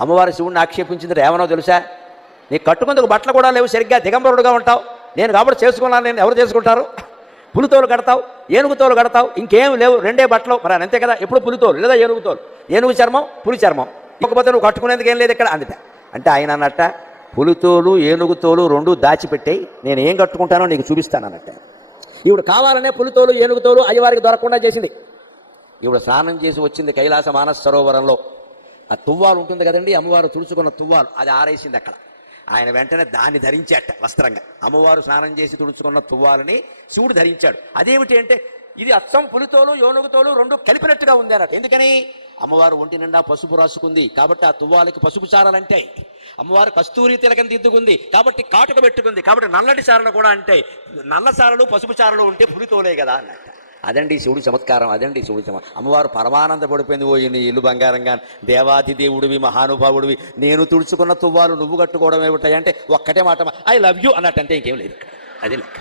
అమ్మవారి శివుడిని ఆక్షేపించింది ఏమనో తెలుసా? నీకు కట్టుకుందుకు బట్టలు కూడా లేవు, సరిగ్గా దిగంబరుడుగా ఉంటావు, నేను కాబట్టి చేసుకున్నాను, నేను ఎవరు చేసుకుంటారు? పులితోలు కడతావు, ఏనుగుతోలు కడతావు, ఇంకేం లేవు, రెండే బట్టలు. మరి అంతే కదా, ఎప్పుడు పులితోలు లేదా ఏనుగుతోలు, ఏనుగు చర్మం పులి చర్మం, ఇకపోతే నువ్వు కట్టుకునేందుకు ఏం లేదు ఇక్కడ అందుకే. అంటే ఆయన అన్నట్ట పులితోలు ఏనుగుతోలు రెండు దాచిపెట్టాయి, నేను ఏం కట్టుకుంటానో నీకు చూపిస్తాను అన్నట్ట. ఈవిడ కావాలనే పులితోలు ఏనుగుతోలు అయ్యవారికి దొరకకుండా చేసింది. ఈవిడ స్నానం చేసి వచ్చింది కైలాస మానస సరోవరంలో. ఆ తువ్వాలు ఉంటుంది కదండి, అమ్మవారు తుడుచుకున్న తువ్వాలు, అది ఆరేసింది అక్కడ. ఆయన వెంటనే దాన్ని ధరించాట వస్త్రంగా. అమ్మవారు స్నానం చేసి తుడుచుకున్న తువ్వాలని శివుడు ధరించాడు. అదేమిటి అంటే ఇది అచ్చం పులితోలు ఏనుగుతోలు రెండు కలిపినట్టుగా ఉంది అన్నట్టు. ఎందుకని? అమ్మవారు ఒంటి నిండా పసుపు రాసుకుంది కాబట్టి ఆ తువ్వాలకి పసుపు చారలు అంటాయి. అమ్మవారు కస్తూరి తిలకం దిద్దుకుంది కాబట్టి కాటుక పెట్టుకుంది కాబట్టి నల్లటి చారలు కూడా అంటాయి. నల్ల చారలు పసుపు చారలు ఉంటే పులితోలే కదా అన్నట్టు. అదండి శివుడి చమత్కారం, అదండి శివుడి అమ్మవారు పరమానంద పడిపోయింది. ఓ నీ ఇల్లు బంగారంగా, దేవాది దేవుడివి, మహానుభావుడివి, నేను తుడుచుకున్న తువ్వాలు నువ్వు కట్టుకోవడం ఏమిటాయి అంటే ఒక్కటే మాట, ఐ లవ్ యూ అన్నట్టు, అంటే ఇంకేం లేదు. అది లెక్క.